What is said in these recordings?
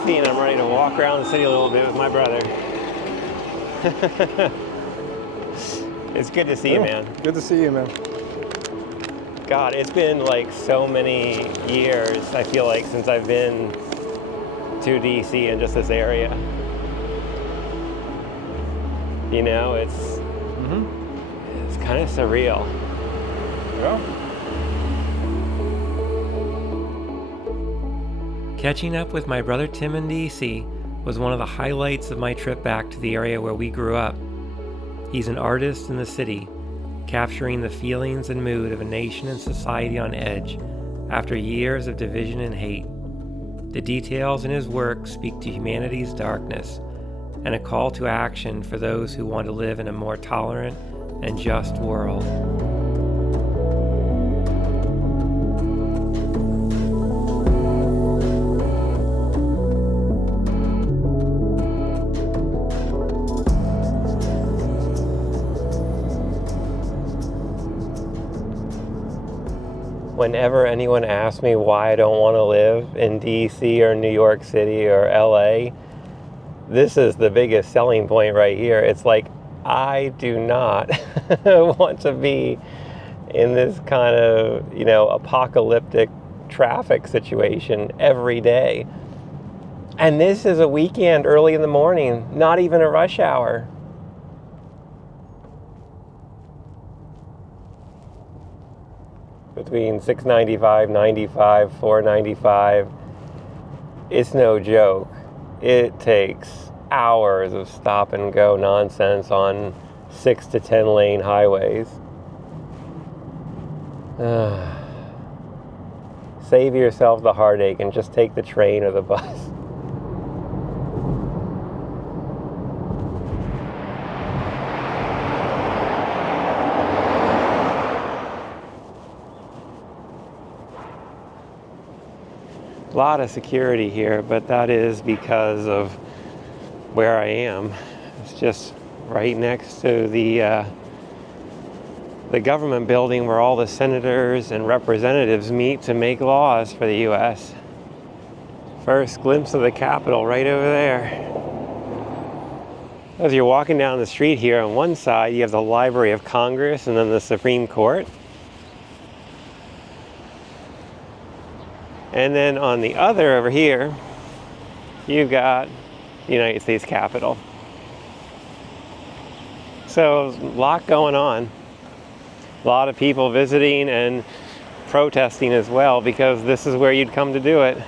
coffee and I'm ready to walk around the city a little bit with my brother. It's good to see you, man. Good to see you, man. God, it's been like so many years, I feel like, since I've been to DC and just this area. You know, it's kind of surreal. Yeah. Catching up with my brother Tim in DC was one of the highlights of my trip back to the area where we grew up. He's an artist in the city, capturing the feelings and mood of a nation and society on edge after years of division and hate. The details in his work speak to humanity's darkness and a call to action for those who want to live in a more tolerant and just world. Whenever anyone asks me why I don't want to live in DC or New York City or LA, this is the biggest selling point right here. It's like, I do not want to be in this kind of, apocalyptic traffic situation every day. And this is a weekend early in the morning, not even a rush hour. Between 695, 95, 495, it's no joke. It takes hours of stop and go nonsense on 6 to 10 lane highways. Save yourself the heartache and just take the train or the bus. A lot of security here, but that is because of where I am. It's just right next to the government building where all the senators and representatives meet to make laws for the U.S. First glimpse of the Capitol right over there. As you're walking down the street here, on one side you have the Library of Congress and then the Supreme Court. And then on the other over here, you've got the United States Capitol. So a lot going on. A lot of people visiting and protesting as well, because this is where you'd come to do it.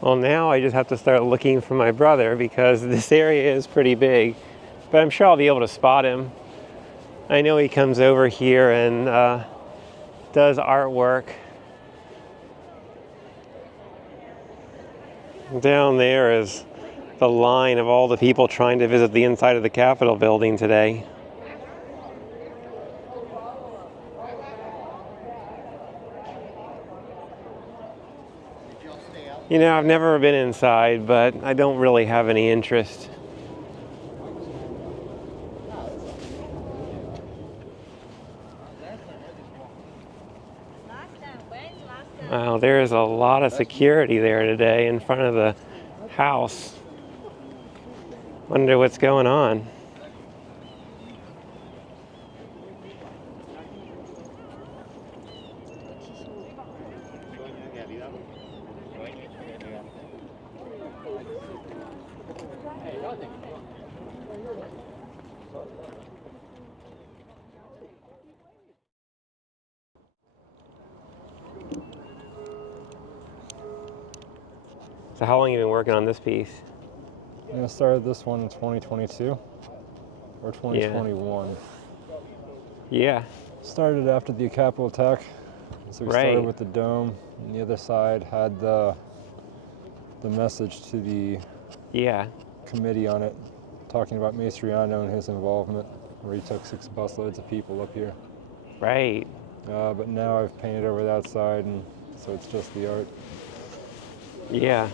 Well, now I just have to start looking for my brother because this area is pretty big, but I'm sure I'll be able to spot him. I know he comes over here and does artwork. Down there is the line of all the people trying to visit the inside of the Capitol building today. You know, I've never been inside, but I don't really have any interest. Wow, there's a lot of security there today in front of the house. Wonder what's going on. So how long have you been working on this piece? I started this one in 2022 or 2021. Yeah. Started after the Capitol attack. So we started with the dome, and the other side had the message to the committee on it, talking about Mastriano and his involvement, where he took 6 busloads of people up here. Right. But now I've painted over that side, and so it's just the art. Yeah.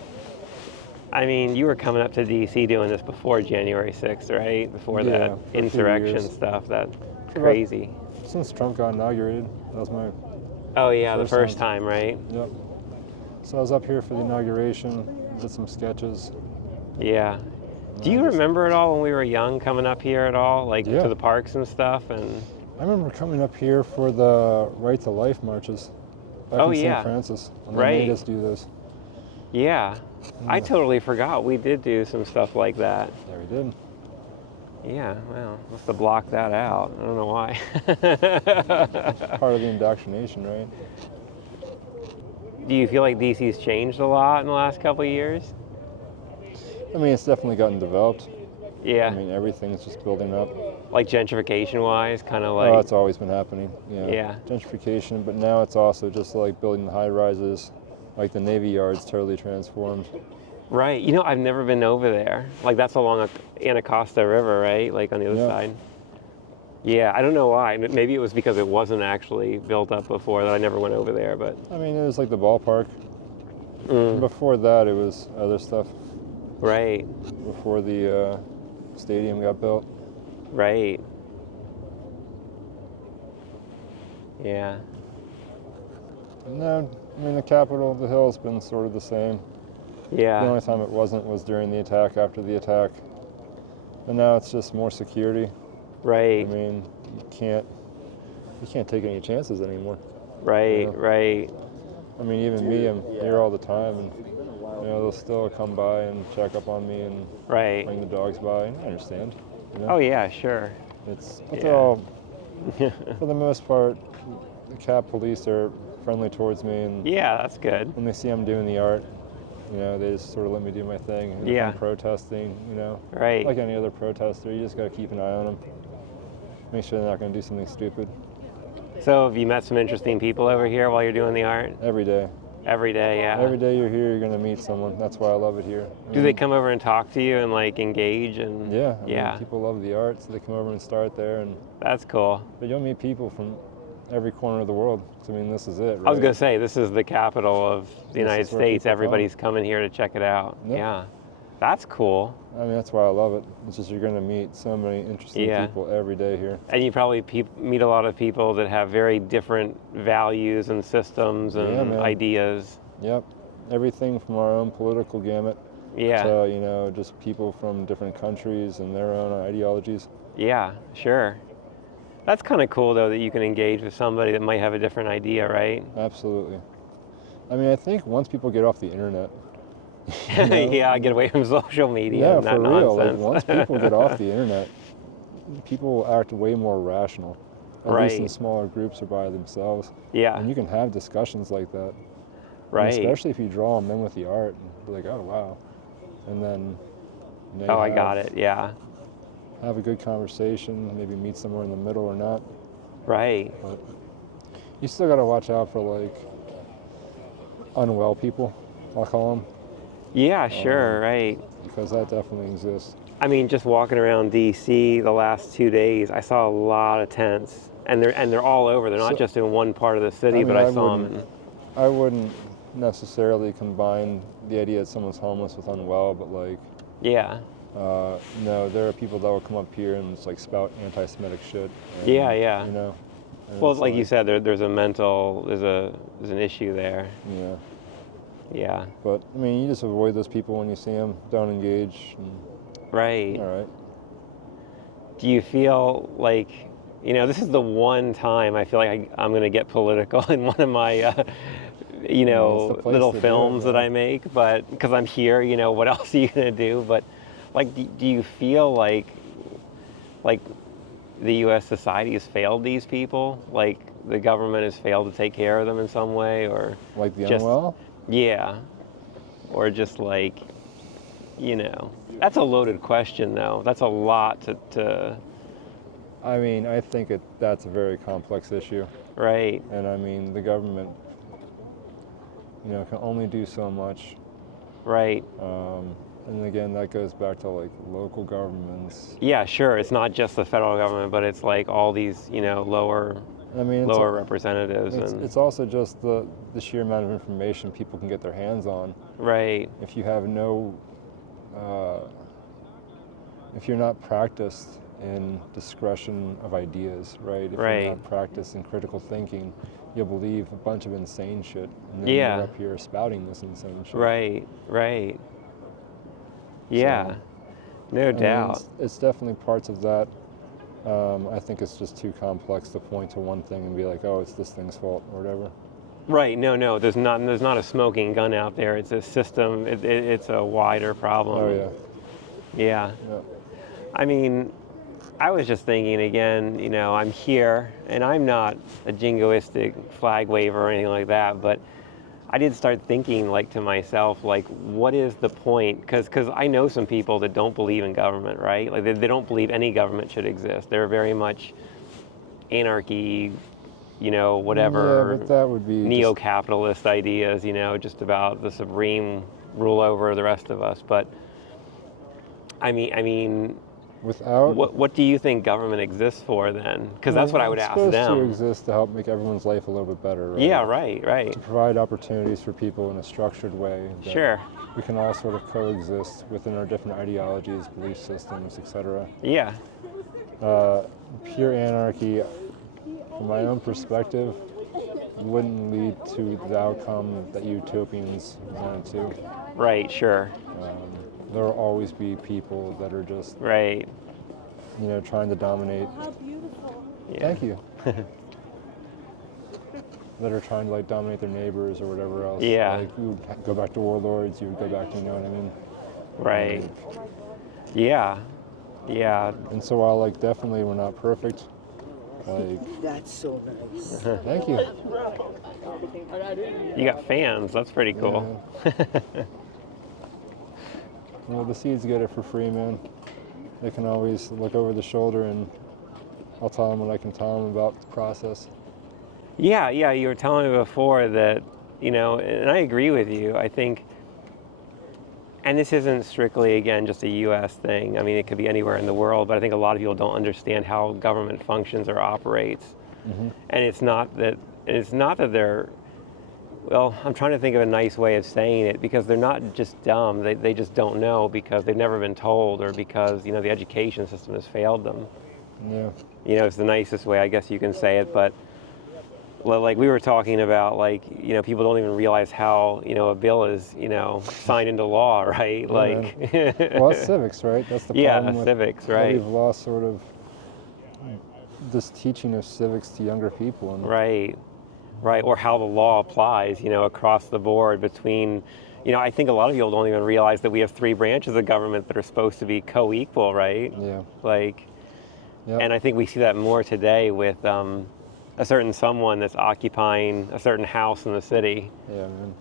I mean, you were coming up to DC doing this before January 6th, right? Before that insurrection stuff, that crazy. Since Trump got inaugurated, that was Oh yeah, the first time, right? Yep. So I was up here for the inauguration, did some sketches. Yeah. Do you remember it all when we were young, coming up here at all, like to the parks and stuff? And I remember coming up here for the Right to Life marches back in St. Francis. And they made us do those. Yeah. I totally forgot we did do some stuff like that. Yeah, we did. Yeah, well, must have blocked that out. I don't know why. Part of the indoctrination, right? Do you feel like DC's changed a lot in the last couple of years? I mean, it's definitely gotten developed. Yeah. I mean, everything's just building up. Like gentrification-wise, kind of like... Oh, it's always been happening. Yeah. Gentrification, but now it's also just like building the high-rises. Like the Navy Yard's totally transformed. Right. You know, I've never been over there. Like, that's along Anacostia River, right? Like, on the other side. Yeah, I don't know why. Maybe it was because it wasn't actually built up before that I never went over there, but... I mean, it was like the ballpark. Before that, it was other stuff. Right. Before the stadium got built. Right. Yeah. No, I mean, the Capitol, the Hill's been sort of the same. Yeah. The only time it wasn't was during the attack, after the attack. And now it's just more security. Right. I mean, you can't take any chances anymore. Right, you know? Right. I mean, even me, I'm here all the time, and you know, they'll still come by and check up on me and bring the dogs by. And I understand. You know? Oh yeah, sure. They're all, for the most part, the Cap police are friendly towards me, and yeah, that's good. When they see I'm doing the art, you know, they just sort of let me do my thing. And if I'm protesting, you know, like any other protester, you just got to keep an eye on them. Make sure they're not going to do something stupid. So have you met some interesting people over here while you're doing the art? Every day. Every day, yeah. Every day you're here, you're going to meet someone. That's why I love it here. Do they come over and talk to you and like engage? And yeah. I mean, people love the art, so they come over and start there. And that's cool. But you'll meet people from every corner of the world. I mean, this is it, right? I was going to say, this is the capital of the United States. Everybody's coming here to check it out. Yep. Yeah. That's cool. I mean, that's why I love it. It's just you're going to meet so many interesting people every day here. And you probably meet a lot of people that have very different values and systems and ideas. Yep. Everything from our own political gamut to, you know, just people from different countries and their own ideologies. Yeah, sure. That's kind of cool, though, that you can engage with somebody that might have a different idea, right? Absolutely. I mean, I think once people get off the internet, you know, get away from social media and that for real. nonsense. Like, once people get off the internet, people will act way more rational. At least in smaller groups or by themselves. Yeah. And you can have discussions like that. Right. And especially if you draw them in with the art and be like, oh, wow. And then I got it, yeah. Have a good conversation, maybe meet somewhere in the middle or not. Right. But you still got to watch out for, like, unwell people, I'll call them. Yeah, sure, right. Because that definitely exists. I mean, just walking around D.C. the last 2 days, I saw a lot of tents, and they're all over. They're not just in one part of the city, but I saw them. I wouldn't necessarily combine the idea that someone's homeless with unwell, but like, no, there are people that will come up here and just like spout anti-Semitic shit. And, you know. Well, like you said, there's an issue there. Yeah. Yeah. But I mean, you just avoid those people when you see them. Don't engage. Right. All right. Do you feel like, you know, this is the one time I feel like I'm going to get political in one of my, you know, little films that I make, but because I'm here, you know, what else are you going to do? But like, do you feel like the U.S. society has failed these people? Like the government has failed to take care of them in some way, or like the unwell? Yeah. Or just like, you know, that's a loaded question though. That's a lot to I mean, I think that's a very complex issue. Right. And I mean, the government, you know, can only do so much. Right. And again, that goes back to like local governments. Yeah, sure. It's not just the federal government, but it's like all these, you know, lower representatives. It's also just the sheer amount of information people can get their hands on. Right. If you have if you're not practiced in discretion of ideas, right? If you're not practiced in critical thinking, you'll believe a bunch of insane shit, and then you're up here spouting this insane shit. Right. Yeah, so, no doubt. Mean, it's definitely parts of that. I think it's just too complex to point to one thing and be like, oh, it's this thing's fault or whatever. Right. No. There's not a smoking gun out there. It's a system. It's a wider problem. Oh yeah. I mean, I was just thinking again. I'm here, and I'm not a jingoistic flag waver or anything like that, but I did start thinking, like, to myself, like, what is the point? Because I know some people that don't believe in government, right? Like, they don't believe any government should exist. They're very much anarchy, whatever. Yeah, but that would be neo-capitalist ideas, just about the supreme rule over the rest of us. But I mean. Without what do you think government exists for then? Because that's what I would ask them. It's supposed to exist to help make everyone's life a little bit better, right? Yeah, right. To provide opportunities for people in a structured way. Sure. We can all sort of coexist within our different ideologies, belief systems, etc. Yeah. Pure anarchy, from my own perspective, wouldn't lead to the outcome that utopians wanted to. Right, sure. There will always be people that are just right, trying to dominate. How beautiful. Yeah. Thank you. That are trying to dominate their neighbors or whatever else. Yeah. Like you would go back to warlords, you would go back to, you know what I mean? Right. Yeah. And so while definitely we're not perfect, that's so nice. Thank you. You got fans. That's pretty cool. Yeah. Well, the seeds get it for free, man. They can always look over the shoulder, and I'll tell them what I can tell them about the process. Yeah. You were telling me before that, and I agree with you. I think, and this isn't strictly, again, just a U.S. thing. I mean, it could be anywhere in the world, but I think a lot of people don't understand how government functions or operates. Mm-hmm. And it's not that they're, well, I'm trying to think of a nice way of saying it, because they're not just dumb. They just don't know because they've never been told, or because, the education system has failed them. Yeah. It's the nicest way, I guess you can say it. But like we were talking about, people don't even realize how, a bill is, signed into law, right? Yeah, well, it's civics, right? That's the problem with civics, right? We've lost sort of this teaching of civics to younger people. And Right, or how the law applies, across the board between, I think a lot of people don't even realize that we have three branches of government that are supposed to be co-equal, right? Yeah. Yep. And I think we see that more today with a certain someone that's occupying a certain house in the city. Yeah, man.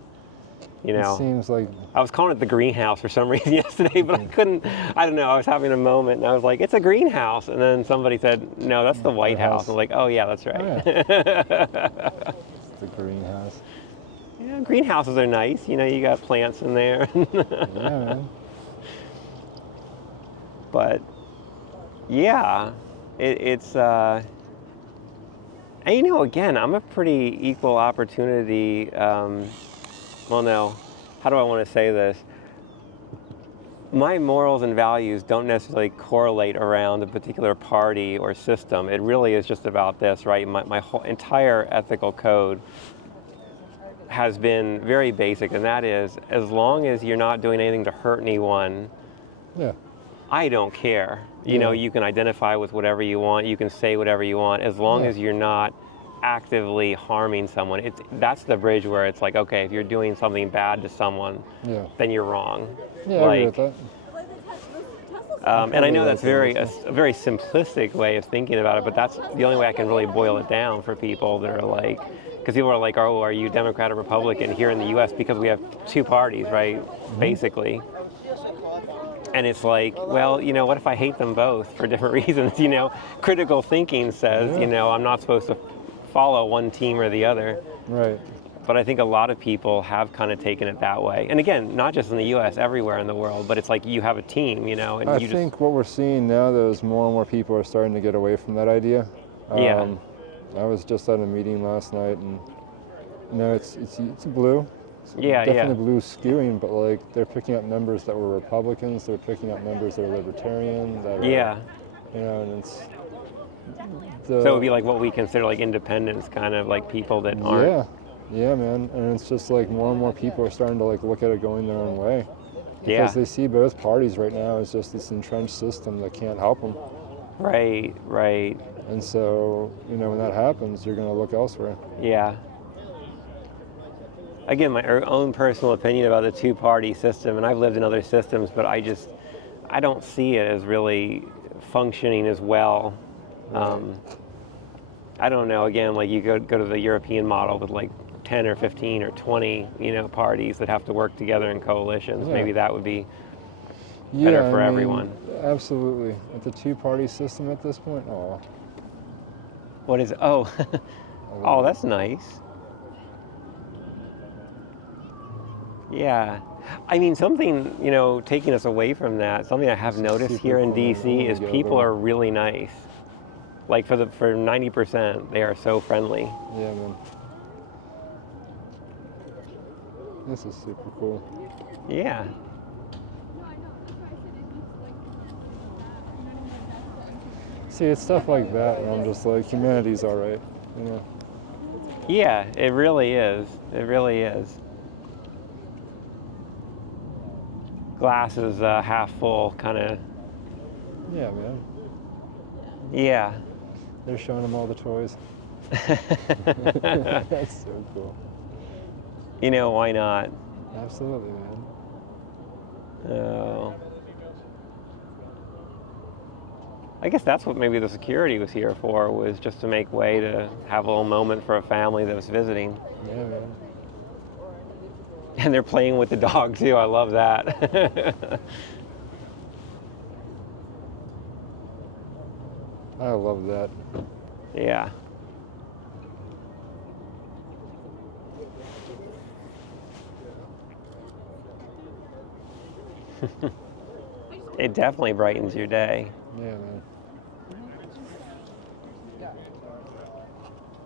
It seems like... I was calling it the greenhouse for some reason yesterday, but I don't know, I was having a moment and I was like, it's a greenhouse. And then somebody said, no, that's the White House. I'm like, oh yeah, that's right. Oh, yeah. The greenhouse. Yeah, greenhouses are nice. You got plants in there. Yeah, man. But yeah, it's and again, I'm a pretty equal opportunity. Well, no, how do I want to say this? My morals and values don't necessarily correlate around a particular party or system. It really is just about this, right? My whole entire ethical code has been very basic, and that is, as long as you're not doing anything to hurt anyone, I don't care. You can identify with whatever you want, you can say whatever you want, as long as you're not actively harming someone. That's the bridge where it's like, okay, if you're doing something bad to someone, then you're wrong. Yeah, I agree with that. And I know that's a very simplistic way of thinking about it, but that's the only way I can really boil it down for people that are like, because people are like, oh, are you Democrat or Republican here in the U.S. because we have two parties, right? Mm-hmm. Basically. And it's like, well, what if I hate them both for different reasons? Critical thinking says, I'm not supposed to follow one team or the other. Right. But I think a lot of people have kind of taken it that way. And again, not just in the U.S., everywhere in the world, but it's like you have a team, and I think what we're seeing now, though, is more and more people are starting to get away from that idea. I was just at a meeting last night, and it's blue. It's definitely blue skewing, but they're picking up members that were Republicans, they're picking up members that are Libertarian, that are, and So it would be like what we consider like independents, kind of like people that aren't. Yeah, man. And it's just like more and more people are starting to like look at it going their own way. Because they see both parties right now as just this entrenched system that can't help them. Right. And so, you know, when that happens, you're going to look elsewhere. Yeah. Again, my own personal opinion about the two-party system, and I've lived in other systems, but I don't see it as really functioning as well. Right. I don't know, again, like you go to the European model with like 10 or 15 or 20, you know, parties that have to work together in coalitions. Yeah. Maybe that would be better for everyone. Absolutely. With the two-party system at this point, What is it? Oh, oh, that's nice. Yeah. I mean, something, you know, taking us away from that, something I have noticed here in DC is people are really nice. Like for 90%, they are so friendly. Yeah, man. This is super cool. Yeah. See, it's stuff like that, and I'm just like, humanity's all right, you know? Yeah, it really is. It really is. Glass is half full, kind of. Yeah, man. Yeah. They're showing them all the toys. That's so cool. You know, why not? Absolutely, man. Oh. I guess that's what maybe the security was here for, was just to make way to have a little moment for a family that was visiting. Yeah, man. And they're playing with the dog, too. I love that. I love that. Yeah. It definitely brightens your day. Yeah, man.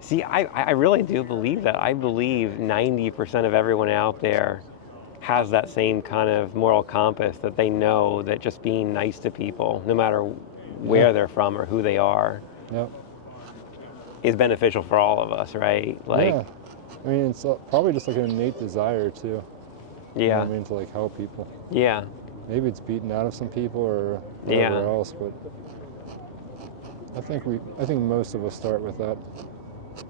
See, I really do believe that. I believe 90% of everyone out there has that same kind of moral compass, that they know that just being nice to people, no matter where they're from or who they are, is beneficial for all of us, right? Like, yeah. I mean, it's probably just like an innate desire, too. Yeah. You know what I mean, to like help people. Yeah. Maybe it's beaten out of some people or whatever else, but I think most of us start with that.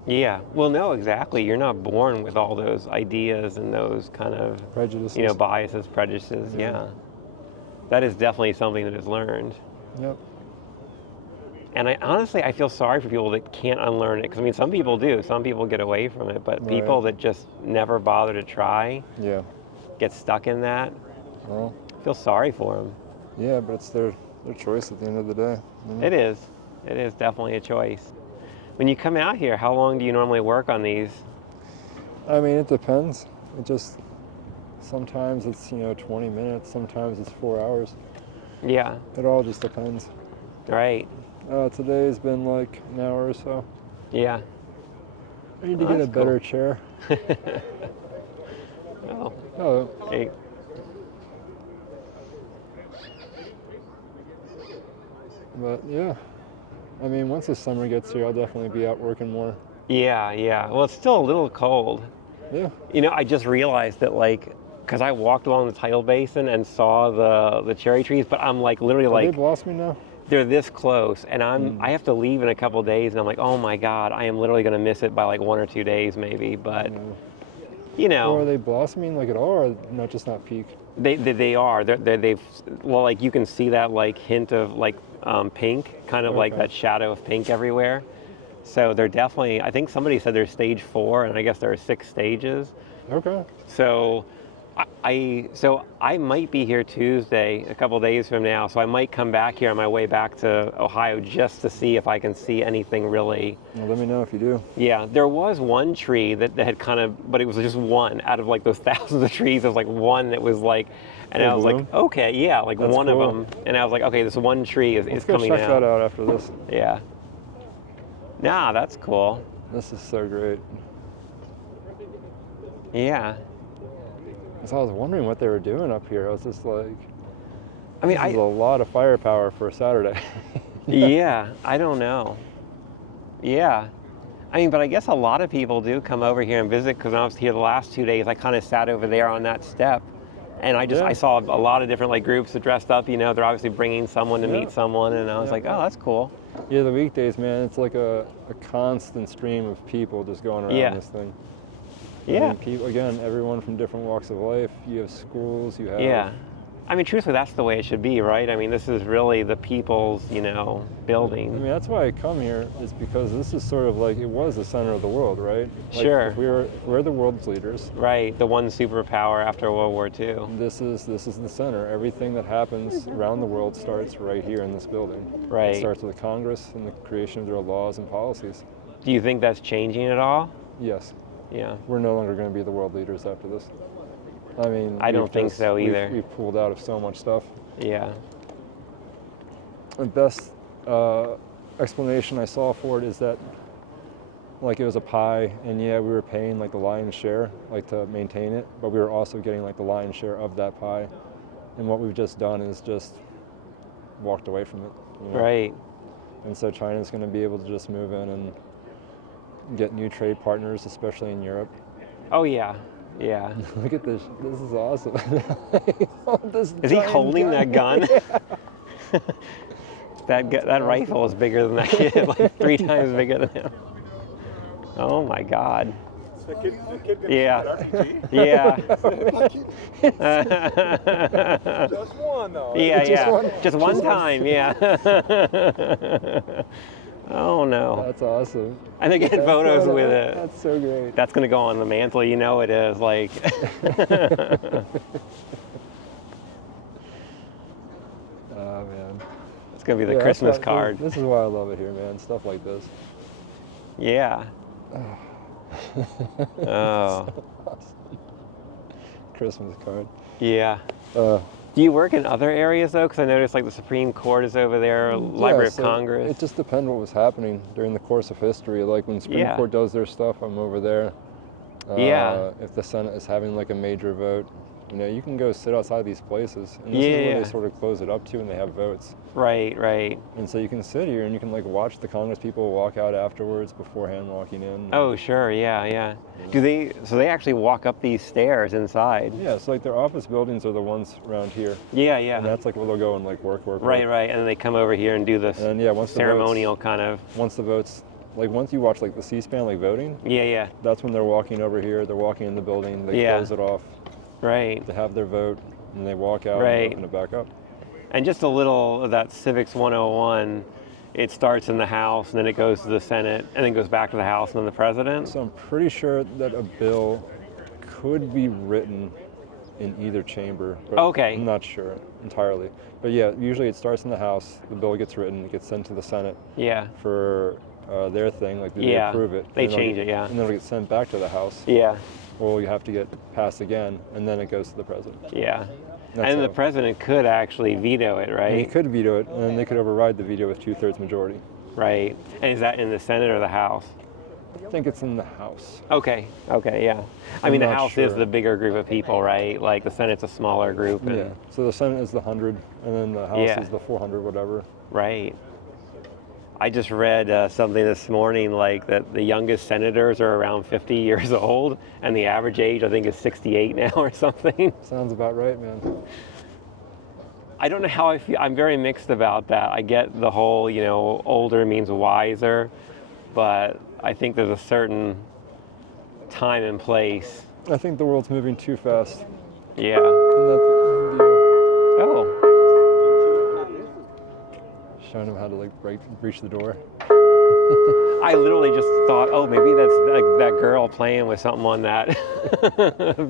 Yeah. Well, no, exactly. You're not born with all those ideas and those kind of prejudices, you know, biases, prejudices. Yeah. That is definitely something that is learned. Yep. And I feel sorry for people that can't unlearn it, because I mean, some people do. Some people get away from it, but people that just never bother to try, get stuck in that. Well, I feel sorry for them. Yeah, but it's their choice at the end of the day. You know? It is. It is definitely a choice. When you come out here, how long do you normally work on these? I mean, it depends. It just, sometimes it's, 20 minutes, sometimes it's 4 hours. Yeah. It all just depends. Right. Today's been like an hour or so. Yeah. I need to get a better chair. Oh. Hey. But yeah, I mean, once the summer gets here, I'll definitely be out working more. Yeah. Well, it's still a little cold. Yeah. I just realized that, like, because I walked along the tidal basin and saw the cherry trees, but I'm like literally Are they blossoming now? They're this close, and I have to leave in a couple of days, and I'm like, oh my God, I am literally going to miss it by like 1 or 2 days maybe, but Or are they blossoming like at all, or not just not peak? They are. They've like you can see that like hint of like pink, kind of like that shadow of pink everywhere. So they're definitely, I think somebody said they're stage 4, and I guess there are 6 stages. Okay. So I might be here Tuesday, a couple days from now, so I might come back here on my way back to Ohio just to see if I can see anything really. Well, let me know if you do. Yeah, there was one tree that had kind of, but it was just one out of like those thousands of trees. There was like one that was like, and I was like, okay, yeah, like that's one cool. of them. And I was like, okay, this one tree is coming out. Let's go check that out after this. Yeah. Nah, that's cool. This is so great. Yeah. So I was wondering what they were doing up here. I was just like, I mean, this is a lot of firepower for a Saturday. Yeah, I don't know. Yeah. I mean, but I guess a lot of people do come over here and visit, because when I was here the last 2 days, I kind of sat over there on that step, and I saw a lot of different like groups that dressed up. You know, they're obviously bringing someone to meet someone, and I was like, oh, that's cool. Yeah, the weekdays, man, it's like a constant stream of people just going around this thing. Yeah. I mean, people, again, everyone from different walks of life. You have schools, you have... Yeah. I mean, truthfully, that's the way it should be, right? I mean, this is really the people's, building. I mean, that's why I come here, is because this is sort of like, it was the center of the world, right? Like, Sure. We're the world's leaders. Right, the one superpower after World War II. This is the center. Everything that happens around the world starts right here in this building. Right. It starts with Congress and the creation of their laws and policies. Do you think that's changing at all? Yes. Yeah. We're no longer going to be the world leaders after this. I mean, I don't think so either. We've pulled out of so much stuff. Yeah. The best explanation I saw for it is that, like, it was a pie, and we were paying like the lion's share, like, to maintain it, but we were also getting like the lion's share of that pie. And what we've just done is just walked away from it. Right. And so China's going to be able to just move in and get new trade partners, especially in Europe. Oh yeah. Yeah. Look at this. This is awesome. Is he holding that gun? that rifle is bigger than that kid, like 3 times bigger than him. Oh my God. The kid Yeah. RPG? Yeah. Just one though. Yeah, just one time, yeah. Oh no. That's awesome. And they get photos with it. That's so great. That's gonna go on the mantle, it is, like. Oh man. It's gonna be the Christmas card. This is why I love it here, man. Stuff like this. Yeah. Oh. So awesome. Christmas card. Yeah. Do you work in other areas though? Because I noticed like the Supreme Court is over there, Library of Congress. It just depends what was happening during the course of history. Like when Supreme Court does their stuff, I'm over there. If the Senate is having like a major vote, you can go sit outside these places. And this is where they sort of close it up to when they have votes. Right, right. And so you can sit here and you can like watch the Congress people walk out afterwards beforehand walking in. Oh, sure, yeah. So they actually walk up these stairs inside? Yeah, so like their office buildings are the ones around here. Yeah. And that's like where they'll go and like work. Right, and then they come over here and do this once ceremonial kind of. Once the votes, like once you watch like the C-SPAN like voting. Yeah. That's when they're walking over here, they're walking in the building, they close it off. Right. They have their vote and they walk out and open it back up. And just a little of that Civics 101, it starts in the House and then it goes to the Senate and then goes back to the House and then the President. So I'm pretty sure that a bill could be written in either chamber. But I'm not sure entirely. But yeah, usually it starts in the House, the bill gets written, it gets sent to the Senate for their thing, like they approve it. They change it, And then it'll get sent back to the House. Well, you have to get passed again, and then it goes to the President. Yeah. And the President could actually veto it, right? And he could veto it, and then they could override the veto with 2/3 majority. Right. And is that in the Senate or the House? I think it's in the House. Okay, yeah. I mean, the House is the bigger group of people, right? Like the Senate's a smaller group. Yeah. So the Senate is the 100, and then the House is the 400, whatever. Right. I just read something this morning, like that the youngest senators are around 50 years old, and the average age, I think, is 68 now or something. Sounds about right, man. I don't know how I feel. I'm very mixed about that. I get the whole, older means wiser, but I think there's a certain time and place. I think the world's moving too fast. Yeah. Showing him how to like breach the door. I literally just thought, oh, maybe that's that girl playing with something on that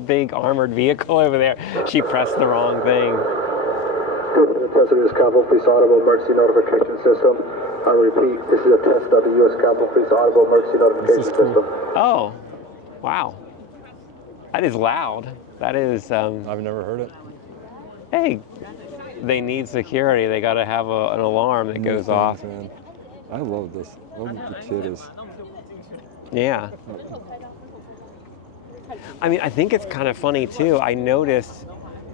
big armored vehicle over there. She pressed the wrong thing. The President's Capitol Police Audible Emergency Notification System. I repeat, this is a test of the U.S. Capitol Police Audible Emergency Notification System. Oh, wow. That is loud. That is... I've never heard it. Hey, they need security. They got to have an alarm that goes off. Man. I love this. I love what the kid is. Yeah. I mean, I think it's kind of funny, too. I noticed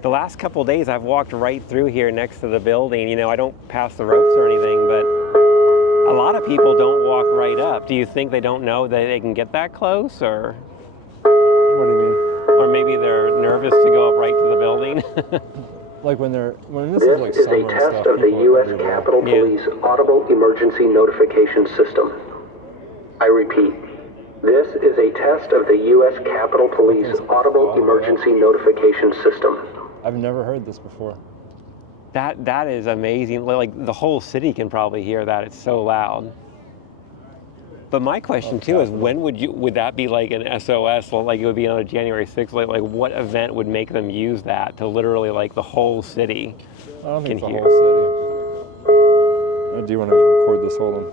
the last couple of days I've walked right through here next to the building. I don't pass the ropes or anything, but a lot of people don't walk right up. Do you think they don't know that they can get that close, or? What do you mean? Or maybe they're nervous to go up right to the building? Like when this is like summer and stuff. This is a test of the U.S. Capitol Police Audible Emergency Notification System. I repeat, this is a test of the U.S. Capitol Police Audible Emergency Notification System. I've never heard this before. That is amazing. Like the whole city can probably hear that. It's so loud. But my question too is, when would that be like an SOS? Well, like it would be on a January 6th. Like what event would make them use that to literally like the whole city? I don't think it's the whole city. I do want to record this. Hold on.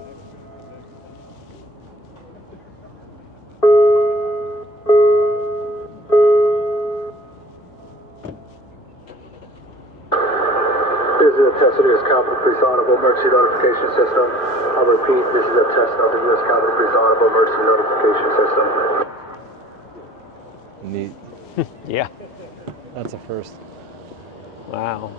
This is a test of the U.S. Capitol Police Audible Emergency Notification System. I'll repeat, this is a test of the U.S. Capitol Police Audible Emergency Notification System. Neat. Yeah. That's a first. Wow.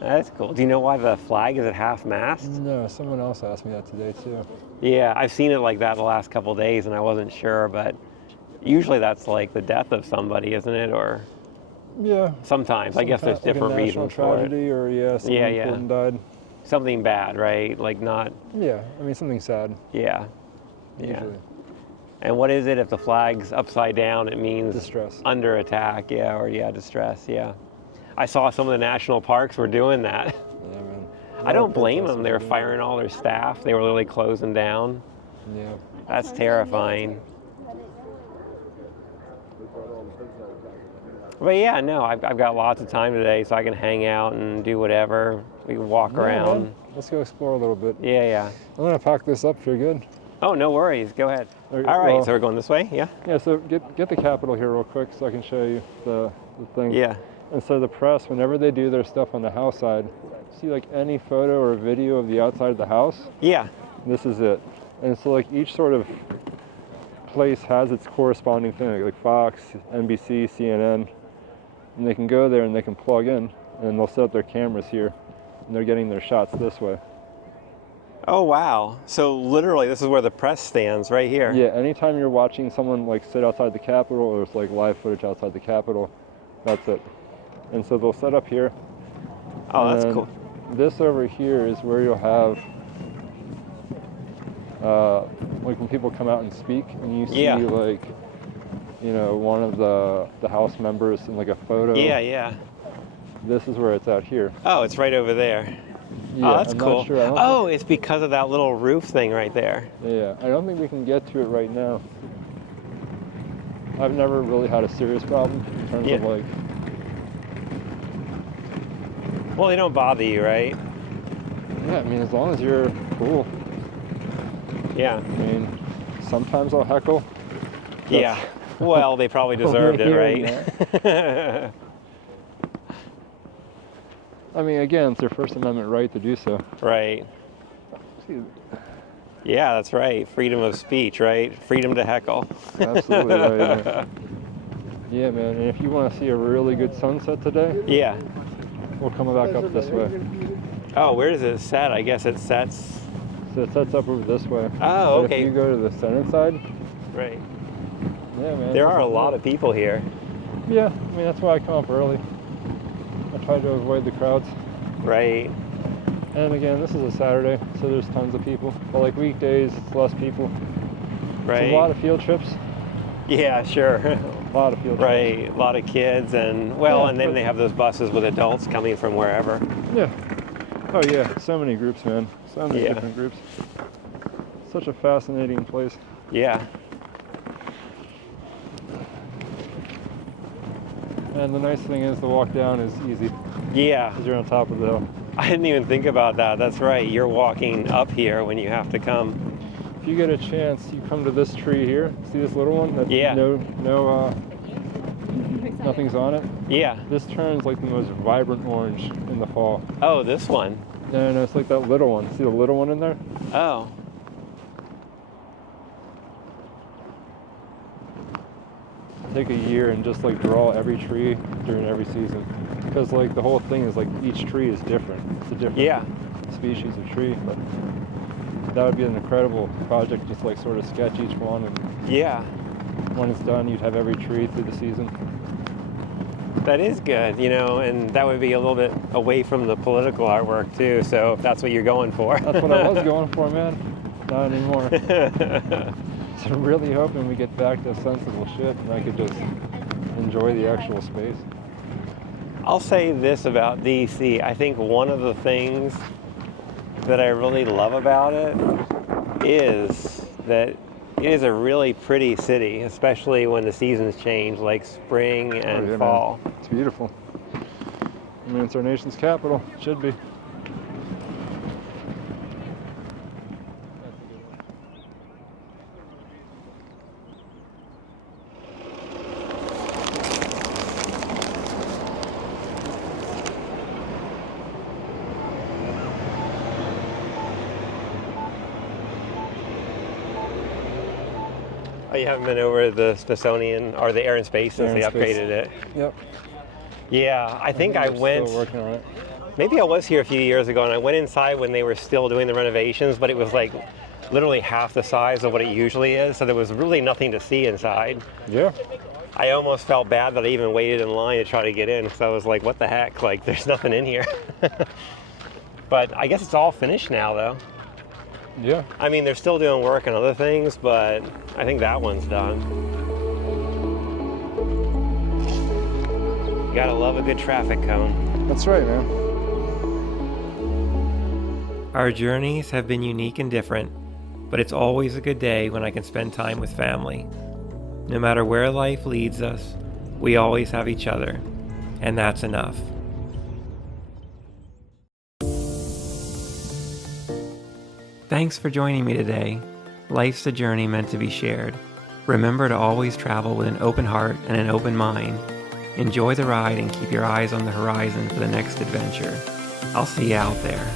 That's cool. Do you know why the flag is at half-mast? No, someone else asked me that today too. Yeah, I've seen it like that the last couple of days, and I wasn't sure, but usually that's like the death of somebody, isn't it? Or yeah. Sometimes. I guess there's different like a reasons for it. tragedy, or someone important died. Something bad, right? Like not. Yeah, I mean something sad. Yeah. Usually. Yeah. And what is it if the flag's upside down? It means distress. Under attack, or distress, yeah. I saw some of the national parks were doing that. Yeah, man. I don't blame them. They were firing all their staff. They were literally closing down. Yeah. That's terrifying. But yeah, no, I've got lots of time today, so I can hang out and do whatever. We can walk around. Man. Let's go explore a little bit. Yeah. I'm gonna pack this up if you're good. Oh, no worries. Go ahead. All right, so we're going this way, yeah? Yeah, so get the Capitol here real quick so I can show you the thing. Yeah. And so the press, whenever they do their stuff on the house side, see like any photo or video of the outside of the house? Yeah. This is it. And so like each sort of place has its corresponding thing, like Fox, NBC, CNN, and they can go there and they can plug in and they'll set up their cameras here and they're getting their shots this way. Oh, wow. So literally this is where the press stands, right here. Yeah, anytime you're watching someone like sit outside the Capitol or it's like live footage outside the Capitol, that's it. And so they'll set up here. Oh, that's cool. This over here is where you'll have, like when people come out and speak, and you see like, one of the House members in like a photo. Yeah. This is where it's at here. Oh, it's right over there. Yeah, oh, that's I'm cool. not sure. Oh, it's because of that little roof thing right there. Yeah, I don't think we can get to it right now. I've never really had a serious problem in terms of like. Well, they don't bother you, right? Yeah, I mean, as long as you're cool. Yeah. I mean, sometimes I'll heckle. Yeah. Well, they probably deserved it, right? I mean, again, it's their First Amendment right to do so. Right. Yeah, that's right. Freedom of speech, right? Freedom to heckle. Absolutely right. Yeah, man. And if you want to see a really good sunset today, we'll come back up this way. Oh, where does it set? I guess it sets. So it sets up over this way. Oh, okay. If you go to the Senate side. Right. Yeah, man. There are a lot of people here. Yeah, I mean, that's why I come up early. I try to avoid the crowds. Right. And again, this is a Saturday, so there's tons of people. But like weekdays, it's less people. Right. It's a lot of field trips. Yeah, sure. A lot of field trips. Right. A lot of kids and and then they have those buses with adults coming from wherever. Yeah. Oh yeah, so many groups, man. So many different groups. Such a fascinating place. Yeah. And the nice thing is the walk down is easy. Yeah. Because you're on top of the hill. I didn't even think about that. That's right. You're walking up here when you have to come. If you get a chance, you come to this tree here. See this little one? That nothing's on it? Yeah. This turns like the most vibrant orange in the fall. Oh, this one? No, it's like that little one. See the little one in there? Oh. Take a year and just like draw every tree during every season. Because like the whole thing is like each tree is different. It's a different species of tree. But that would be an incredible project, just like sort of sketch each one. And yeah. When it's done, you'd have every tree through the season. That is good, you know, and that would be a little bit away from the political artwork too, so if that's what you're going for. That's what I was going for, man. Not anymore. So I'm really hoping we get back to sensible shit and I could just enjoy the actual space. I'll say this about DC. I think one of the things that I really love about it is that it is a really pretty city, especially when the seasons change, like spring and fall. Man. It's beautiful. I mean, it's our nation's capital. It should be. Oh, you haven't been over the Smithsonian or the Air and Space since they upgraded it? Yep. Yeah, I think I went. Still working on it. Maybe I was here a few years ago, and I went inside when they were still doing the renovations, but it was like literally half the size of what it usually is, so there was really nothing to see inside. Yeah. I almost felt bad that I even waited in line to try to get in, because I was like, what the heck? Like, there's nothing in here. But I guess it's all finished now, though. Yeah. I mean, they're still doing work on other things, but I think that one's done. You gotta love a good traffic cone. That's right, man. Our journeys have been unique and different, but it's always a good day when I can spend time with family. No matter where life leads us, we always have each other, and that's enough. Thanks for joining me today. Life's a journey meant to be shared. Remember to always travel with an open heart and an open mind. Enjoy the ride and keep your eyes on the horizon for the next adventure. I'll see you out there.